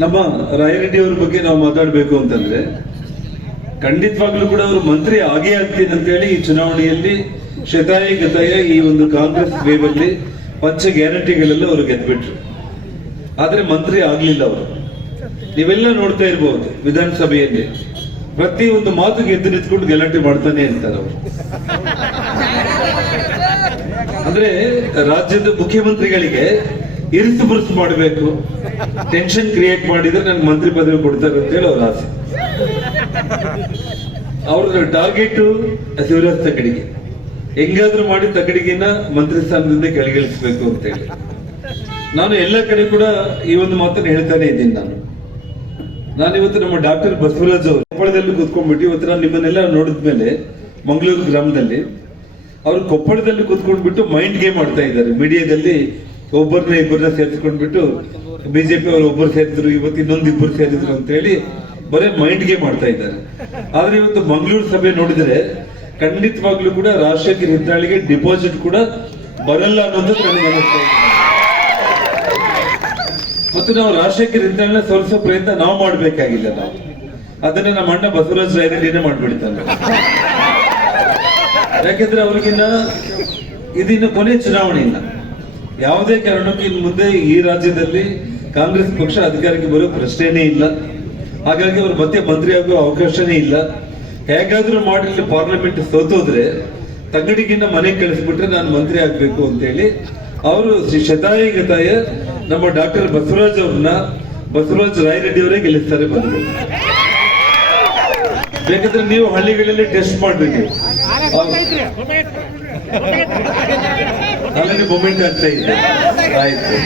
ನಮ್ಮ ರಾಯರೆಡ್ಡಿ ಅವ್ರ ಬಗ್ಗೆ ನಾವು ಮಾತಾಡಬೇಕು ಅಂತಂದ್ರೆ ಖಂಡಿತವಾಗ್ಲೂ ಕೂಡ ಅವರು ಮಂತ್ರಿ ಆಗೇ ಆಗ್ತೀನಿ ಅಂತ ಹೇಳಿ ಈ ಚುನಾವಣೆಯಲ್ಲಿ ಶತಾಯ ಗತಾಯ ಈ ಒಂದು ಕಾಂಗ್ರೆಸ್ ವೇವಲ್ಲಿ ಪಂಚ ಗ್ಯಾರಂಟಿಗಳೆಲ್ಲ ಅವರು ಗೆದ್ಬಿಟ್ರು. ಆದ್ರೆ ಮಂತ್ರಿ ಆಗ್ಲಿಲ್ಲ ಅವರು. ನೀವೆಲ್ಲ ನೋಡ್ತಾ ಇರಬಹುದು ವಿಧಾನಸಭೆಯಲ್ಲಿ ಪ್ರತಿ ಒಂದು ಮಾತು ಗೆದ್ದು ನಿಂತ್ಕೊಂಡು ಗಲಾಟೆ ಮಾಡ್ತಾನೆ ಇರ್ತಾರೆ ಅವರು. ಅಂದ್ರೆ ರಾಜ್ಯದ ಮುಖ್ಯಮಂತ್ರಿಗಳಿಗೆ ಇರಿಸು ಬುರುಸು ಮಾಡಬೇಕು, ಟೆನ್ಷನ್ ಕ್ರಿಯೇಟ್ ಮಾಡಿದ್ರೆ ನನ್ಗೆ ಮಂತ್ರಿ ಪದವಿ ಕೊಡ್ತಾರೆ ಅಂತ ಹೇಳಿ ಅವ್ರ ಆಸೆ. ಅವ್ರ ಟಾರ್ಗೆಟ್ ಶಿವರಾಜ್ ತಗಡಿಗೆ ಹೆಂಗಾದ್ರೂ ಮಾಡಿ ತಗಡಿಗೆನ ಮಂತ್ರಿ ಸ್ಥಾನದಿಂದ ಕೆಳಗಿಳಿಸಬೇಕು ಅಂತ ಹೇಳಿ ನಾನು ಎಲ್ಲ ಕಡೆ ಕೂಡ ಈ ಒಂದು ಮಾತನ್ನು ಹೇಳ್ತಾನೆ ಇದ್ದೀನಿ. ನಾನಿವತ್ತು ನಮ್ಮ ಡಾಕ್ಟರ್ ಬಸವರಾಜ್ ಅವರು ಕೊಪ್ಪಳದಲ್ಲಿ ಕೂತ್ಕೊಂಡ್ಬಿಟ್ಟು ಇವತ್ತು ನಾನು ನಿಮ್ಮನ್ನೆಲ್ಲ ನೋಡಿದ್ಮೇಲೆ ಮಂಗಳೂರು ಗ್ರಾಮದಲ್ಲಿ ಅವರು ಕೊಪ್ಪಳದಲ್ಲಿ ಕೂತ್ಕೊಂಡ್ಬಿಟ್ಟು ಮೈಂಡ್ ಗೇಮ್ ಆಡ್ತಾ ಇದ್ದಾರೆ. ಮೀಡಿಯಾದಲ್ಲಿ ಇಬ್ಬರನ್ನ ಸೇರಿಸ್ಕೊಂಡ್ಬಿಟ್ಟು ಬಿಜೆಪಿ ಅವರು ಒಬ್ಬರು ಸೇರಿದ್ರು, ಇವತ್ತು ಇನ್ನೊಂದು ಇಬ್ಬರು ಸೇರಿದ್ರು ಅಂತ ಹೇಳಿ ಬರೇ ಮೈಂಡ್ ಗೇಮ್ ಮಾಡ್ತಾ ಇದ್ದಾರೆ. ಆದ್ರೆ ಇವತ್ತು ಮಂಗಳೂರು ಸಭೆ ನೋಡಿದ್ರೆ ಖಂಡಿತವಾಗ್ಲೂ ಕೂಡ ರಾಜಶೇಖರ್ ಹಿತ್ತಾಳಿಗೆ ಡಿಪಾಸಿಟ್ ಕೂಡ ಬರಲ್ಲ ಅನ್ನೋದು ನನಗೆ ಅನಿಸ್ತಾ ಇದೆ. ಮತ್ತು ನಾವು ರಾಜಶೇಖರ್ ಹಿತ್ತಾಳಿನ ಸೋಲಿಸೋ ಪ್ರಯತ್ನ ನಾವು ಮಾಡ್ಬೇಕಾಗಿಲ್ಲ. ನಾವು ಅದನ್ನ ನಮ್ಮ ಅಣ್ಣ ಬಸವರಾಜ್ ರಾಯರೆಡ್ಡಿನೇ ಮಾಡ್ಬಿಡ್ತಾನೆ. ಯಾಕೆಂದ್ರೆ ಅವ್ರಿಗಿನ್ನ ಇದಿನ್ನ ಕೊನೆ ಚುನಾವಣೆ ಇಲ್ಲ. ಯಾವುದೇ ಕಾರಣಕ್ಕೂ ಇನ್ನು ಮುಂದೆ ಈ ರಾಜ್ಯದಲ್ಲಿ ಕಾಂಗ್ರೆಸ್ ಪಕ್ಷ ಅಧಿಕಾರಕ್ಕೆ ಬರೋ ಪ್ರಶ್ನೆನೇ ಇಲ್ಲ. ಹಾಗಾಗಿ ಅವ್ರು ಮತ್ತೆ ಮಂತ್ರಿ ಆಗೋ ಅವಕಾಶನೇ ಇಲ್ಲ. ಹೇಗಾದ್ರೂ ಮಾಡಿ ಇಲ್ಲಿ ಪಾರ್ಲಿಮೆಂಟ್ ಸೋತೋದ್ರೆ ತಗಡಿಗಿನ್ನ ಮನೆಗೆ ಕಳಿಸ್ಬಿಟ್ರೆ ನಾನು ಮಂತ್ರಿ ಆಗ್ಬೇಕು ಅಂತ ಹೇಳಿ ಅವರು ಶತಾಯ ಗತಾಯ ನಮ್ಮ ಡಾಕ್ಟರ್ ಬಸವರಾಜ್ ಅವ್ರನ್ನ ಬಸವರಾಜ್ ರಾಯರೆಡ್ಡಿ ಅವರೇ ಗೆಲ್ಲಿಸ್ತಾರೆ ಬಂದ್ರು. ಬೇಕಂದ್ರೆ ನೀವು ಹಳ್ಳಿಗಳಲ್ಲಿ ಟೆಸ್ಟ್ ಮಾಡ್ರಿ. ಆಲ್ರೆಡಿ ಮೊಮೆಂಟ್ ಆಗ್ತಾ ಇದೆ. ಆಯ್ತು.